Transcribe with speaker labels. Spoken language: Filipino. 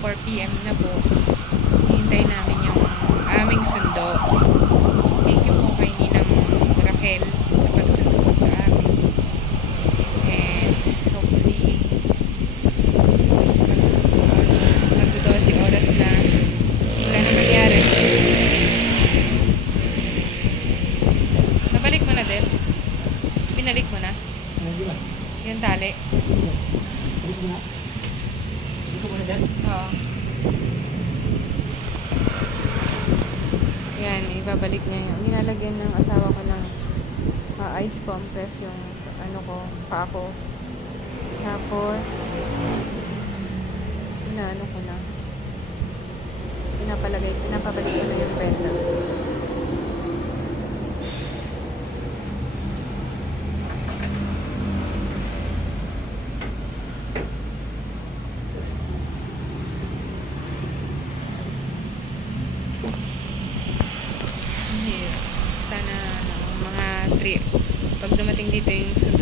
Speaker 1: 4pm na po. Hihintay namin yung aming sundo. Thank you po kay Ninang Raquel sa pagsundo po sa amin. And hopefully nagdodosing oras na wala na mangyari. Nabalik mo na din pinalik mo na? Yung tali?
Speaker 2: Dyan.
Speaker 1: Oo. Yan, ibabalik niya yun. Nilalagyan ng asawa ko ng ah, ice compress yung ano ko, paa ko. Tapos, inaano ko na. Pinapalagay, pinapabalik ko na yung benda. Sana ano, mga 3 pag dumating dito yung sundo